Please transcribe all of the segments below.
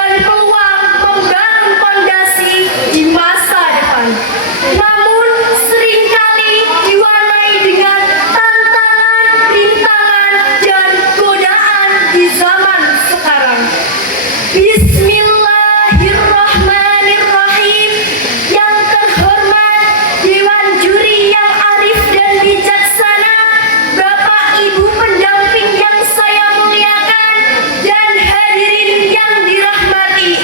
dan peluang membangun fondasi di masa depan. Namun seringkali diwarnai dengan tantangan, rintangan, dan godaan di zaman sekarang. Bismillahirrahmanirrahim. Yang terhormat Dewan Juri yang arif dan bijaksana, Bapak Ibu pendamping yang saya muliakan, dan hadirin yang dirahmati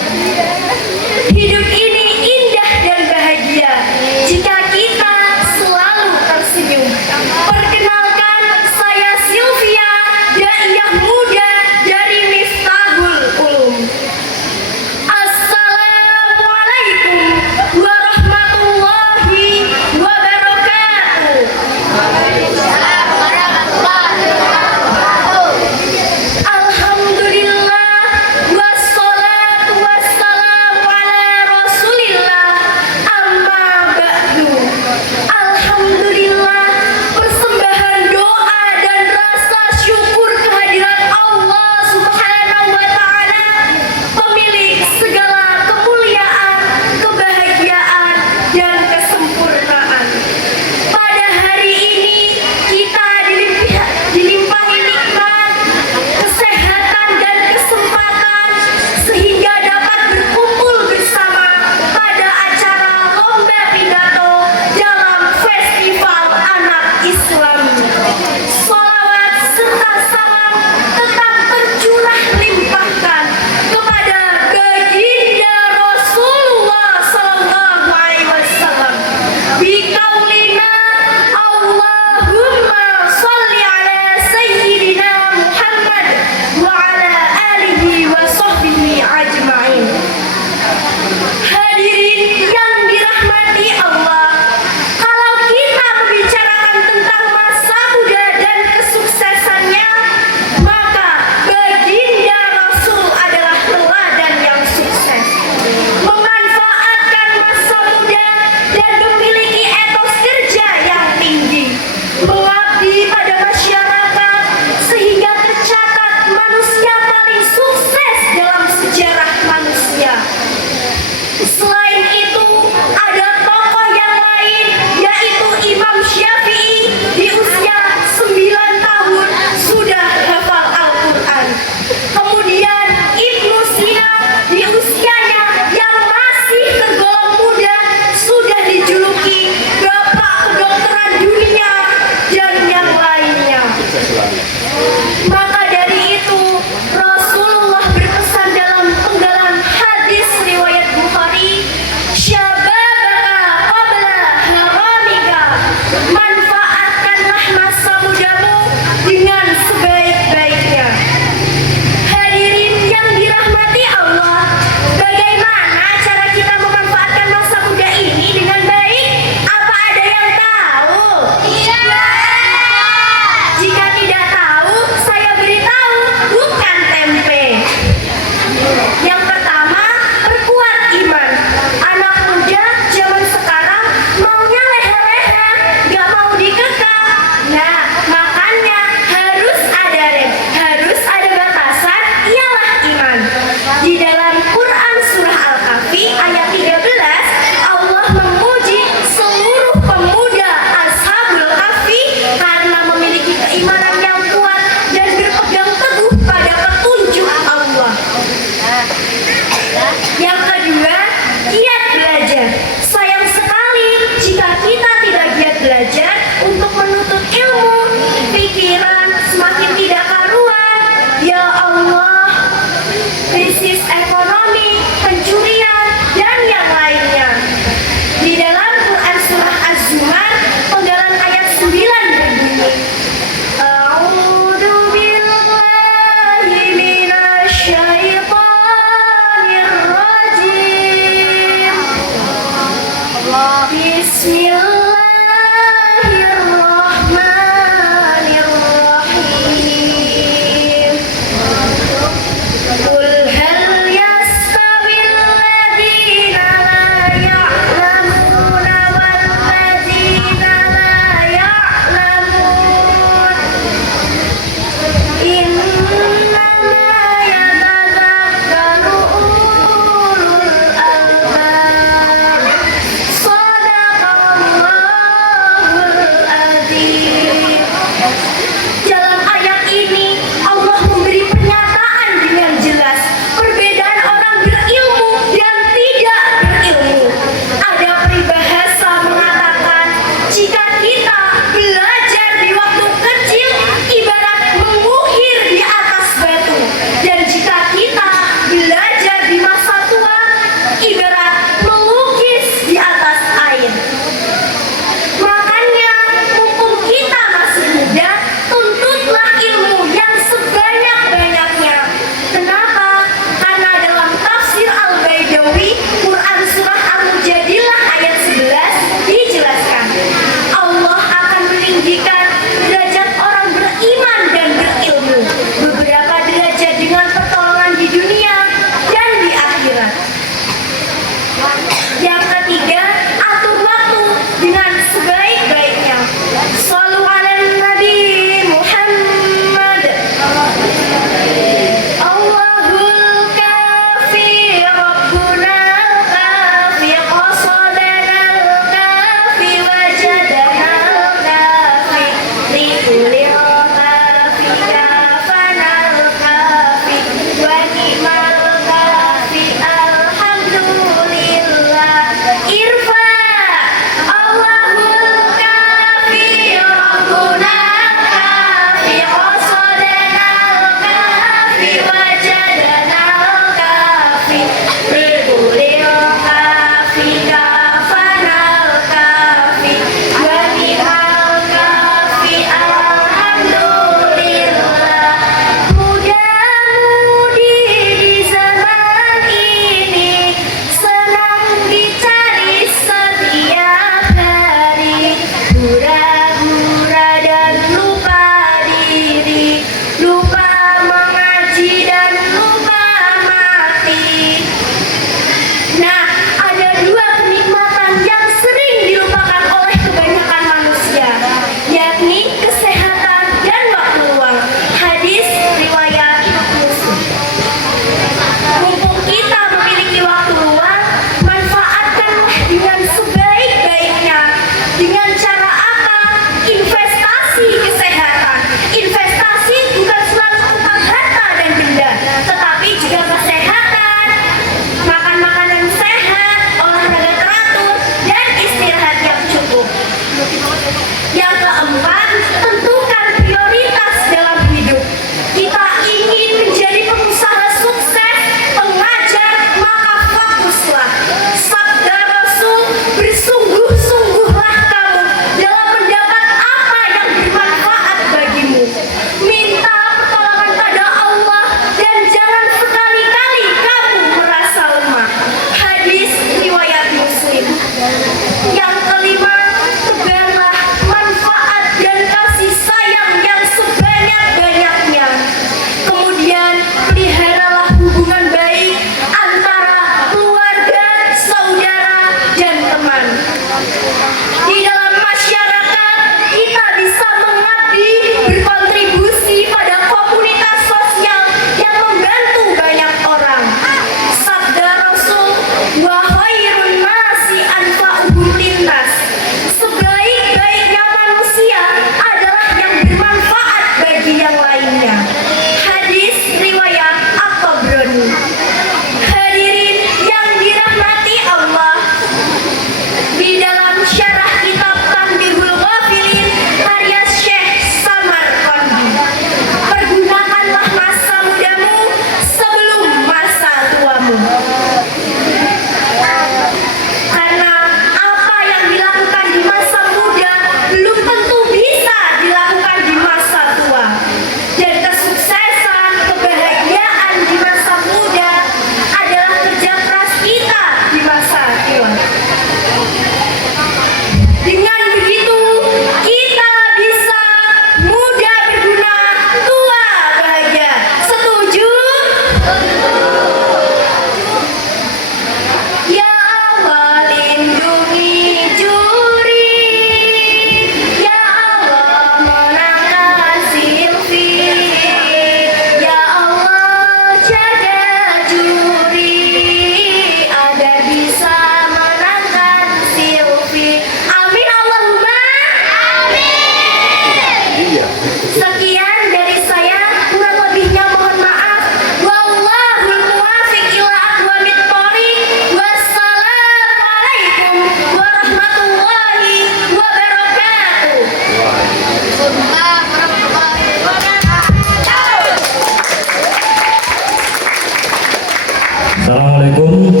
Assalamualaikum,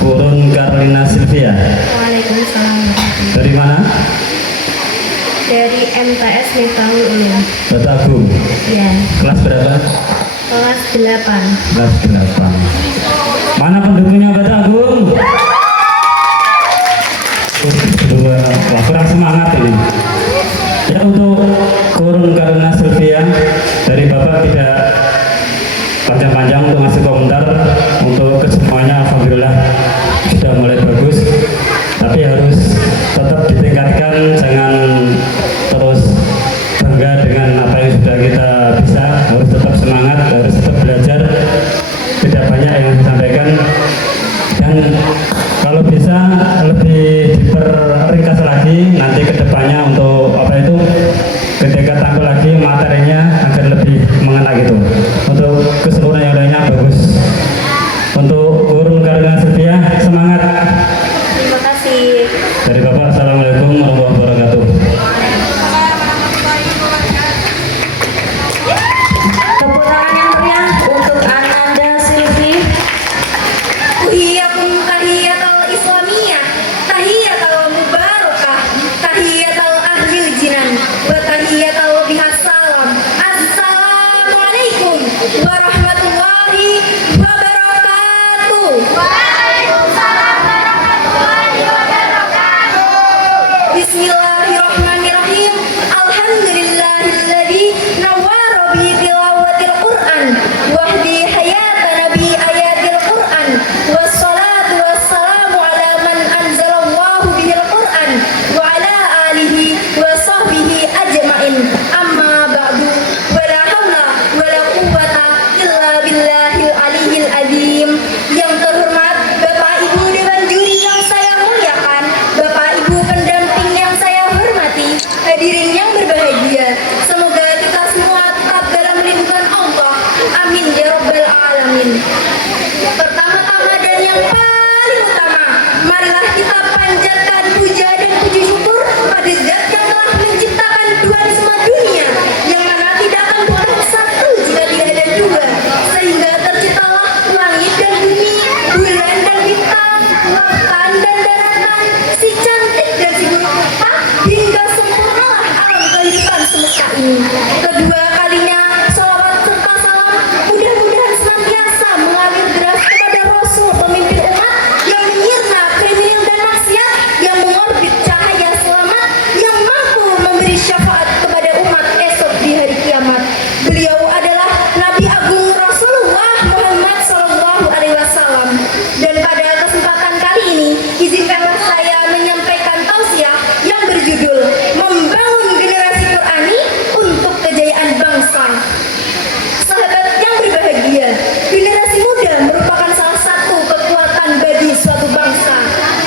Burun Karlina Silvia. Waalaikumsalam. Dari mana? Dari MTS Miftahul Ulum. Bata Agung. Ya, Kelas berapa? kelas 8. Kelas 8. Mana pendukungnya Bata Agung? Wah, kurang semangat ini. Ya, untuk Burun Karlina Silvia, dari Bapak tidak panjang-panjang untuk ngasih komentar. Untuk kesemuanya alhamdulillah sudah mulai bagus, tapi harus tetap ditingkatkan, jangan terus bangga dengan apa yang sudah kita bisa, harus tetap semangat, harus tetap belajar. Tidak banyak yang disampaikan, dan kalau bisa lebih diperringkas lagi nanti kedepannya untuk apa itu ketika tampil lagi materinya agar lebih mengena gitu. Untuk keseluruhan yang lainnya bagus. Untuk Burun Karlina Silvia, semangat. Terima kasih. Dari Bapak, Assalamualaikum warahmatullahi wabarakatuh. Tepuk tangan yang meriah untuk Ananda Silvi. Uhiyakum tahiyatul islamiyah, tahiyatul mubarakah, tahiyatul ahlil jinan, wa tahiyatul bihasalam. Assalamualaikum warahmatullahi wabarakatuh. Waalaikumsalam warahmatullahi wabarakatuh. Bismillahirrahmanirrahim. Alhamdulillahilladzi nawwara bi tilawatil Qur'an wahdi hayatan bi ayatil Qur'an. Wassalatu wassalamu ala man anzalallahu bihil Qur'an wa ala alihi wa sahbihi ajmain. Amma ba'du. Wala haula wala quwwata illa billahil aliyyil azim. Yang terhormat Bapak Ibu Dewan Juri yang saya muliakan, Bapak Ibu pendamping yang saya hormati, hadirin yang berbahagia. Semoga kita semua tetap dalam lindungan Allah. Amin ya rabbal alamin. Pertama-tama dan yang paling utama, marilah kita panjatkan puja dan puji syukur pada Zat yang telah menciptakan dua di semua dunia, yang mana tidak akan boleh satu jika tidak ada dua, sehingga terciptalah langit dan bumi, bulan dan bintang, lautan dan daratan, si cantik dan si buruk rupa, hingga sempurnalah alam kehidupan semesta ini. Kedua kalinya, salawat serta salam mudah-mudahan senantiasa mengalir deras kepada Rasul pemimpin umat yang menyirna kriminal dan maksiat, yang mengorbit cahaya selamat, yang mampu memberi syafaat kepada umat esok di hari kiamat. Beliau adalah Nabi Agung Rasulullah Muhammad SAW. Dan pada kesempatan kali ini, izinkanlah saya menyampaikan tausiah yang berjudul Membangun Generasi Qur'ani untuk Kejayaan Bangsa. Sahabat yang berbahagia, generasi muda merupakan salah satu kekuatan bagi suatu bangsa.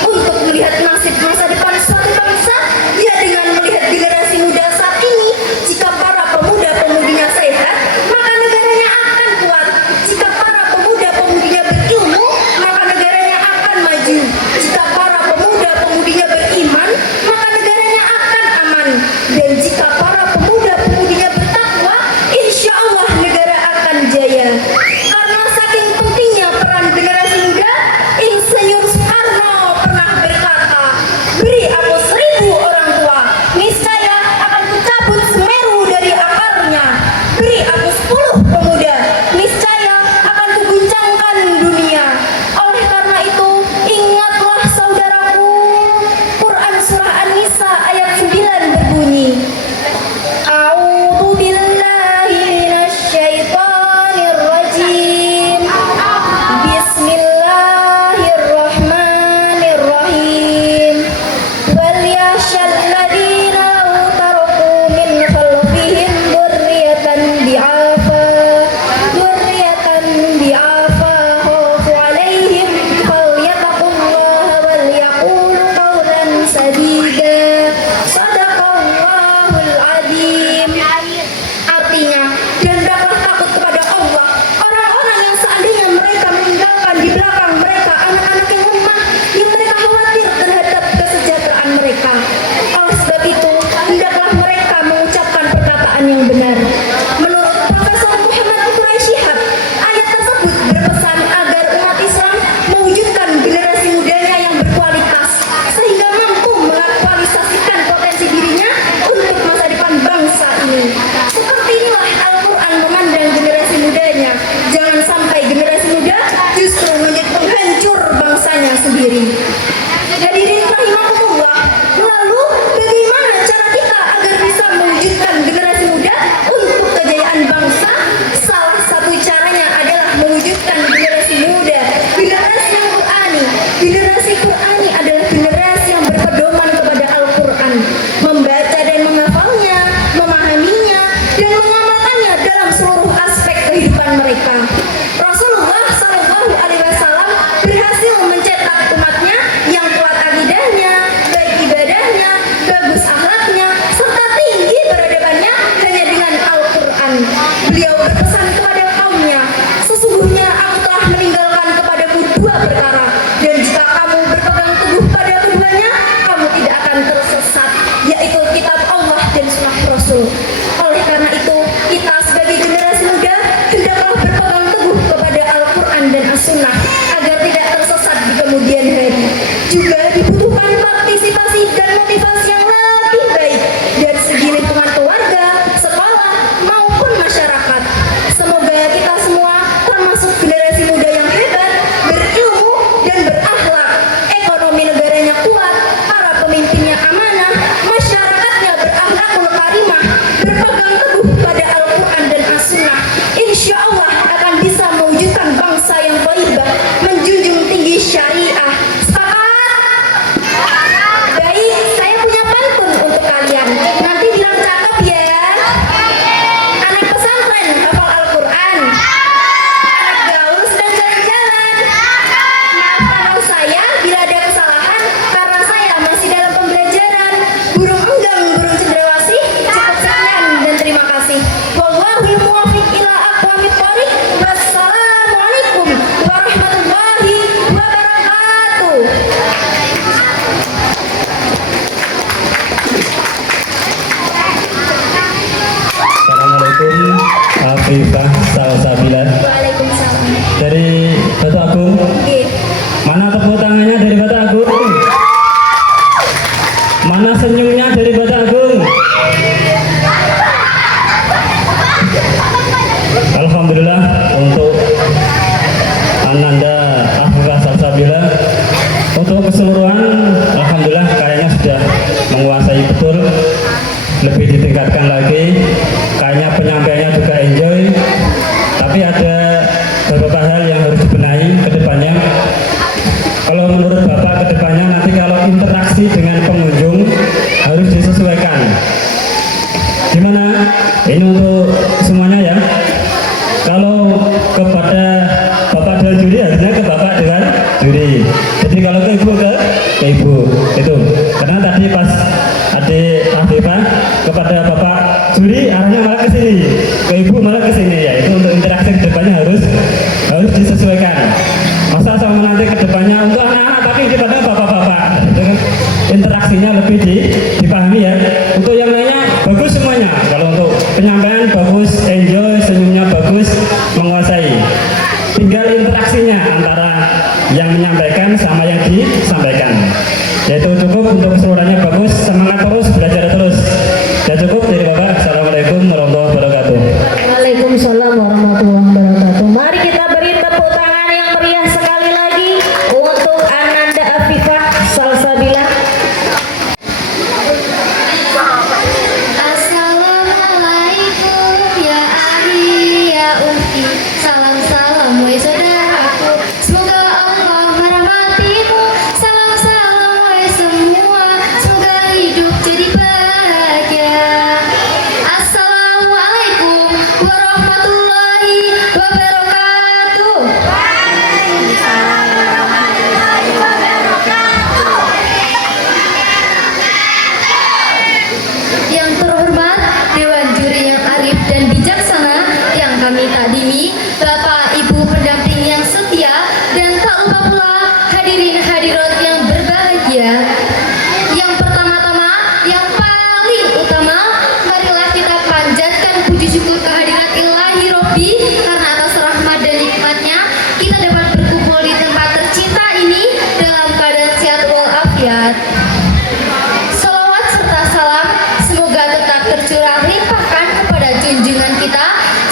Untuk melihat nasib masa depan suatu bangsa, ya dengan melihat generasi muda saat ini, jika para pemuda-pemudinya sehat, maka negaranya akan kuat. Jika para pemuda-pemudinya berilmu, maka negaranya akan maju. Jika para pemuda-pemudinya beriman, maka negaranya akan aman. Dan jika para pemuda-pemudinya bertakwa, insya Allah negara akan jaya. Karena saking pentingnya peran generasi muda, Insinyur Soekarno pernah berkata, beri aku 1000 orang tua, niscaya akan kucabut Semeru dari akarnya. Beri aku 10 pemuda, niscaya akan kuguncangkan dunia. Oleh karena itu, ingatlah saudaraku, Quran surah An-Nisa ayat 9 berbunyi, A'udzu billahi minasyaitonir rajim. Bismillahirrahmanirrahim. Wal yakhshal ladzina law taraku min khalfihim dzurriyyatan bi'afa khawfu 'alaihim falyattaqullaha wal yaqulu qawlan sadida. Shadaqallahul adzim. Artinya, dan hendaklah takut kepada Allah orang-orang yang seandainya mereka meninggalkan di belakang mereka anak-anak yang lemah, yang mereka khawatir terhadap kesejahteraan mereka. Oleh sebab itu, hendaklah mereka mengucapkan perkataan yang benar. Menurut Profesor Muhammad Quraisy Shihab, ayat tersebut berpesan agar umat dari Batu Agung? Nggih. Mana tepuk tangannya dari Batu Agung? Mana senyumnya dari Batu Agung? Alhamdulillah untuk Ananda Afifah Salsabila. Untuk keseluruhan, alhamdulillah kayaknya sudah menguasai betul. Lebih ditingkatkan lagi. Kayaknya penyampaiannya juga enjoy. Tapi ada beberapa hal yang harus dibenahi ke depannya. Kalau menurut Bapak ke depannya nanti kalau interaksi dengan pengunjung harus disesuaikan. Gimana? Ini untuk semuanya ya. Kalau kepada Bapak Dewan Juri harusnya ke Bapak Dewan Juri. Jadi kalau ke Ibu ke Ibu itu. Karena tadi pas adik Afifah kepada Bapak Juri arahnya malah ke sini, ke Ibu malah ke sini ya. Itu untuk interaksi kedepannya harus disesuaikan. Masa sama nanti kedepannya untuk anak-anak tapi kepada bapak-bapak itu kan interaksinya lebih dipahami ya. Untuk yang lainnya bagus semuanya. Kalau untuk penyampaian bagus, enjoy, senyumnya bagus, menguasai. Tinggal interaksinya antara yang menyampaikan sama yang disampaikan. Yaitu cukup untuk keseluruhannya bagus, semangat terus, belajar terus. Ya cukup dari Bapak. Assalamualaikum warahmatullahi wabarakatuh. Waalaikumsalam warahmatullahi wabarakatuh. Mari kita beri tepuk tangan yang meriah sekali lagi untuk Ananda Afifah Salsabila. Assalamualaikum ya ahi ya ukhti. Salam-salam wahai saudaraku. Semoga Allah merahmatimu. Salam-salam wahai semua. Semoga hidup jadi bahagia. Assalamualaikum warahmatullahi wabarakatuh. Waalaikumsalam warahmatullahi wabarakatuh. Yang terhormat Dewan Juri yang arif dan bijaksana yang kami takdimi, Bapak Ibu pendamping yang setia, dan tak lupa pula hadirin hadirat yang berbahagia. Yang pertama-tama, yang paling utama, marilah kita panjatkan puji syukur kehadirat Ilahi Robbi karena atas rahmat dan nikmatnya kita dapat berkumpul di tempat tercinta ini dalam keadaan sehat walafiat. Salawat serta salam semoga tetap tercurah limpahkan kepada junjungan kita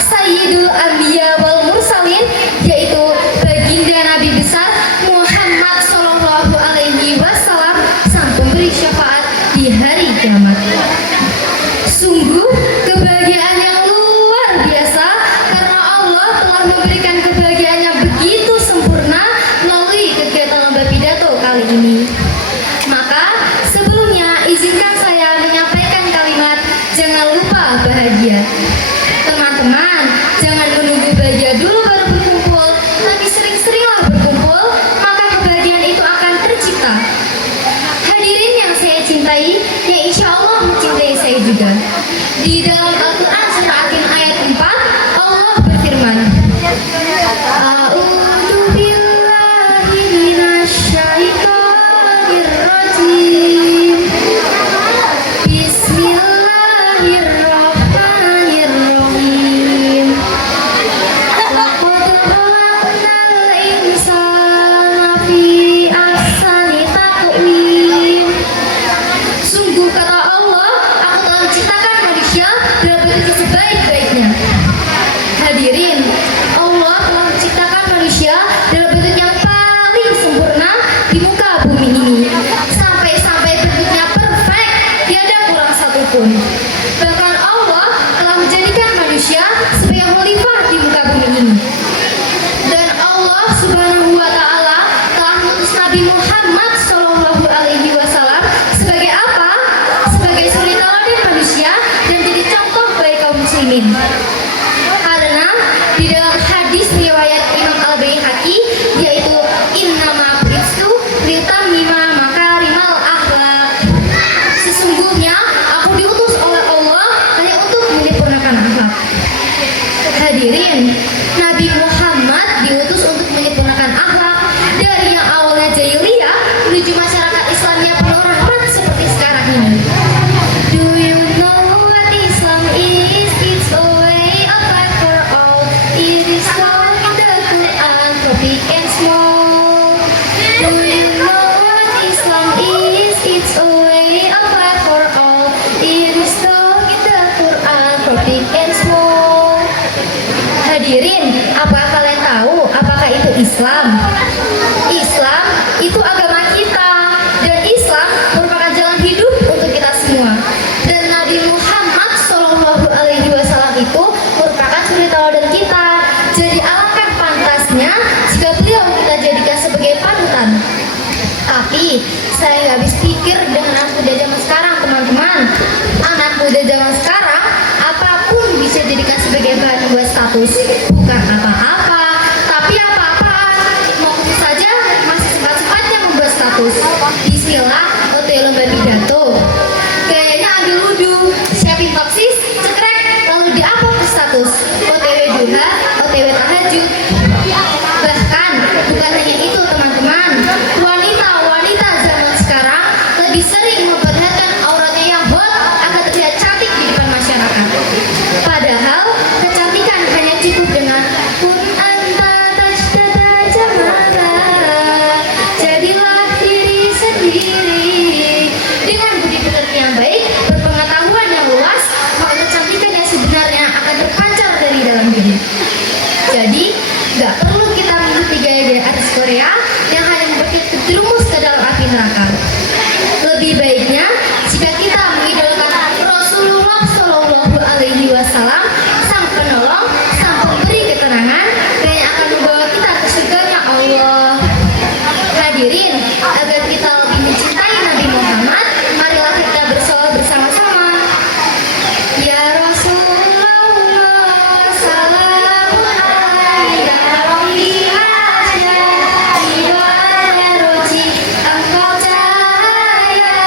Sayyidul Anbiya wal Mursalin, yaitu baginda Nabi besar Muhammad Sallallahu Alaihi Wasallam, sang pemberi syafaat di hari kiamat. Sungguh kebahagiaan yang luar biasa karena Allah telah memberikan kebahagiaan yang begitu sempurna melalui kegiatan lomba pidato kali ini. Maka sebelumnya izinkan saya menyampaikan kalimat jangan lupa bahagia. Teman-teman, jangan menunggu bahagia dulu baru berkumpul, tapi sering-seringlah berkumpul, maka kebahagiaan itu akan tercipta. Hadirin yang saya cintai, ya insya Allah mencintai saya juga. Di dalam Al-Quran surah Al ayat 4, Allah berfirman, A'udzu billahi minasyaitonir rajim. Bismillahirrahmanirrahim. Laqad khalaqnal insana fi ahsani taqwim. Sungguh kata Allah, aku telah menciptakan manusia dalam bentuk yang sebaik-baiknya. Hadirin, Allah telah menciptakan manusia dalam bentuk yang paling sempurna di muka bumi ini. Sampai-sampai bentuknya perfect, tiada kurang satupun. Bahkan Allah telah menjadikan manusia sebagai khalifah di muka bumi ini. Dan Allah Subhanahu wa taala telah mengutus Nabi Muhammad Shallallahu alaihi wasallam sebagai apa? Sebagai suri tauladan manusia dan jadi contoh bagi kaum muslimin. Karena di dalam hadis riwayat Imam Al-Baihaqi Islam. Islam itu agama kita, dan Islam merupakan jalan hidup untuk kita semua. Dan Nabi Muhammad SAW itu merupakan suri tauladan kita. Jadi alangkah pantasnya jika beliau kita jadikan sebagai panutan. Tapi saya nggak habis pikir dengan anak muda zaman sekarang, teman-teman. Anak muda zaman sekarang apapun bisa dijadikan sebagai bahan membuat status. Bukan apa-apa, tapi apa-apaan. Mau saja masih sempat-sempatnya membuat status. Bismillah, OTW lomba pidato. Gayanya ambil wudhu, siapin toksis, cekrek, lalu di-upload ke status. OTW duha, OTW tahajud. Bahkan bukan hanya itu, teman-teman. Wanita zaman sekarang lebih sering memperlihatkan auratnya yang hot agar terlihat cantik di depan masyarakat. Padahal kecantikan hanya cukup dengan kun anta tashtata jamala, jadilah diri sendiri. Dengan budi pekerti yang baik, berpengetahuan yang luas, maka kecantikan yang sebenarnya akan terpancar dari dalam diri. Jadi gak perlu kita mengikuti gaya-gaya artis Korea yang hanya membuat kita terjerumus ke dalam api neraka. Lebih baiknya jika kita mengidolakan Rasulullah SAW, sang penolong, sang pemberi ketenangan, dan yang akan membawa kita ke surganya Allah. Hadirin, agar kita lebih mencintai Nabi Muhammad, marilah kita bersolawat bersama-sama. Ya Rasulullah, salamun alaika, engkau cahaya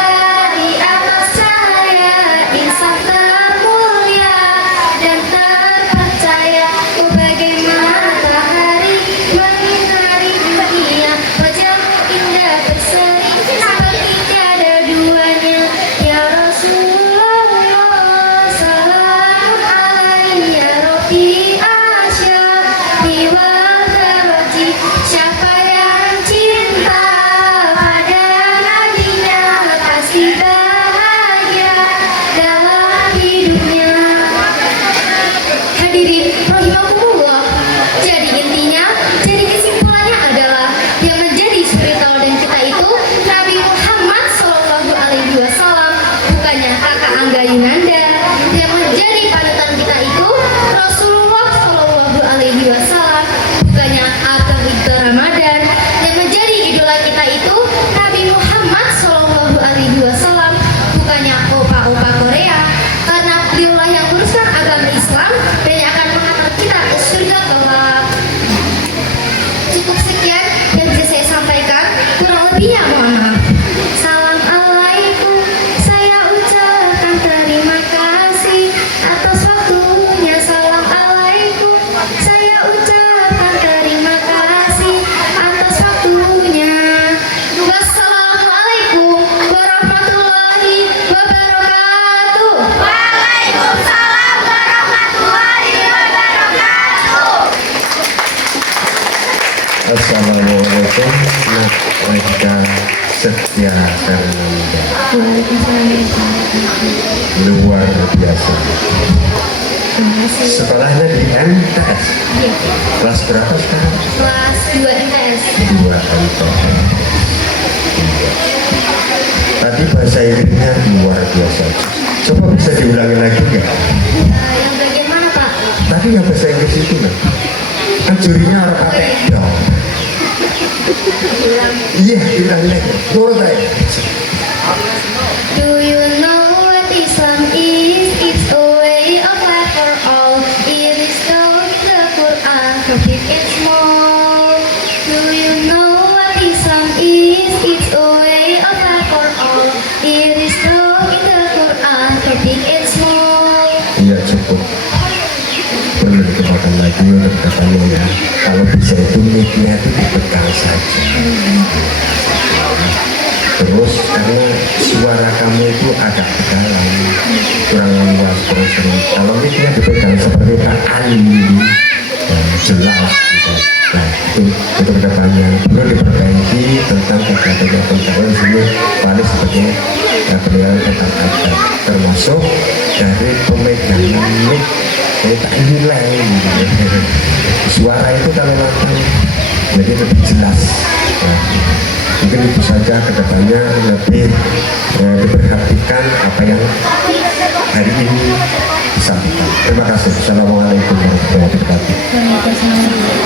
di atas cahaya, insan termulia dan terpercaya. Oh bagaimana matahari menyinari dunia, wajahmu indah berseri seperti tiada duanya. Ya Rasulullah, salamun alaihi ya Rabbi asyari wal daraji. Siapa yang cinta pada nabinya pasti bahagia dalam hidupnya. Hadirin rahimakumullah. Jadi intinya, jadi kesimpulannya adalah yang menjadi suri tauladan kita itu Nabi Muhammad SAW, bukannya kakak Angga Yunanda. Yang menjadi panutan kita itu Rasulullah SAW, bukannya Ageng Iqbal Ramadan. Yang menjadi idola kita itu Nabi Muhammad SAW, bukannya opa-opa Korea. Karena beliaulah yang meluruskan agama Islam dan yang akan mengantar kita ke surga kelak. Cukup sekian yang bisa saya sampaikan, kurang lebihnya mohon maaf. Assalamualaikum, saya ucapkan terima kasih atas waktunya. Assalamualaikum, saya ucapkan terima kasih atas waktunya. Wassalamualaikum warahmatullahi wabarakatuh. Waalaikumsalam warahmatullahi wabarakatuh. Assalamualaikum Nagita Setia Fernanda. Luar biasa. Sekolahnya di MTS. Kelas berapa sekarang? Kelas 2 MTS. 2 MTS. Tadi bahasa Inggrisnya luar biasa. Coba bisa diulangi lagi nggak? Yang bagian mana Pak? Tadi yang bahasa Inggris itu kan? Kan jurinya orang pakai dong. Iya, bilang lagi. Turun aja. Do you know what Islam is? It's a way of life for all. It is taught in the Quran, for big and small. Do you know what Islam is? It's a way of life for all. It is taught in the Quran, for big and small. Iya cukup. Perlu dikembangkan lagi untuk katanya ya. Kalau bisa itu mic-nya itu dibekal saja. Terus karena suara kamu itu agak ke dalam, kurang luas terus. Kalau mic-nya dipegang seperti Pak Ali, jelas gitu. Nah itu kedepannya perlu diperbaiki tentang kata-kata pengetahuan di sini. Paling seperti beliau kata-kata termasuk dari pemegang mic. Tak nilai gitu. Suara itu kalau matang jadi lebih jelas. Ya. Mungkin itu saja, kedepannya lebih diperhatikan apa yang hari ini disampaikan. Terima kasih. Assalamualaikum warahmatullahi wabarakatuh.